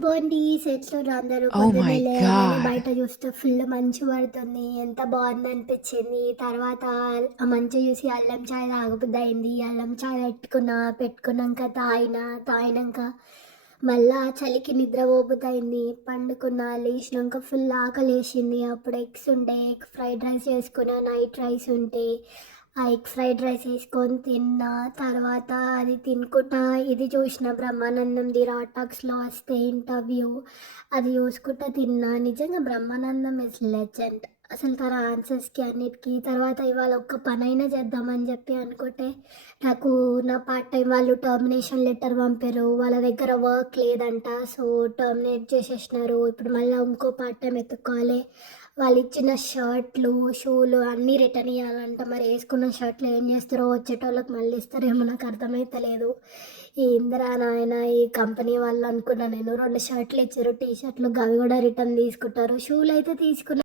బాగుండీస్ ఎట్లుర్రు అందరూ? Oh పొద్దున్నే my లేవగానే god. బయట చూస్తే ఫుల్ మంచు పడుతుంది. ఎంత బాగుందనిపించింది. తర్వాత ఆ మంచు చూసి అల్లం చాయ్ తాగబుద్దయింది. అల్లం చాయ్ పెట్టుకున్నా. పెట్టుకున్నాక తాగినంక మళ్ళా చలికి నిద్ర పోబుద్దయింది. పండుకున్నా. లేచినంక ఫుల్ ఆకలేసింది. అప్పుడు ఎగ్స్ ఉండే. ఎగ్ ఫ్రైడ్ రైస్ చేసుకున్నా. నైట్ రైస్ ఉంటే ఆ ఎగ్ ఫ్రైడ్ రైస్ వేసుకొని తిన్నా. తర్వాత అది తినుకుంటా ఇది చూసిన బ్రహ్మానందంది రా టాక్స్‌లో వస్తే ఇంటర్వ్యూ. అది చూసుకుంటా తిన్నా. నిజంగా బ్రహ్మానందం ఇస్ లెజెండ్. అసలు తన ఆన్సర్స్‌కి అన్నిటికి. తర్వాత ఇవాళ ఒక్క పనైనా చేద్దామని చెప్పి అనుకుంటే, నాకు నా పార్ట్ టైం వాళ్ళు టర్మినేషన్ లెటర్ పంపారు. వాళ్ళ దగ్గర వర్క్ లేదంట. సో, టర్మినేట్ చేసేసినారు. ఇప్పుడు మళ్ళీ ఇంకో పార్ట్ టైం ఎతుక్కోవాలి. వాళ్ళు ఇచ్చిన షర్ట్లు, షూలు అన్నీ రిటర్న్ ఇయ్యాలంట. మరి ఏసుకున్న షర్ట్‌లు ఏం చేస్తారో, వచ్చేటోళ్ళకి మళ్ళీ ఇస్తారేమో నాకు అర్థమైతలేదు. ఏందిరా నాయనా ఈ కంపెనీ వాళ్ళు అనుకున్నా నేను. 2 షర్ట్‌లు ఇచ్చిర్రు, టీ షర్ట్‌లు. గవి కూడా రిటర్న్ తీసుకుంటారు. షూలయితే తీసుకున్నా.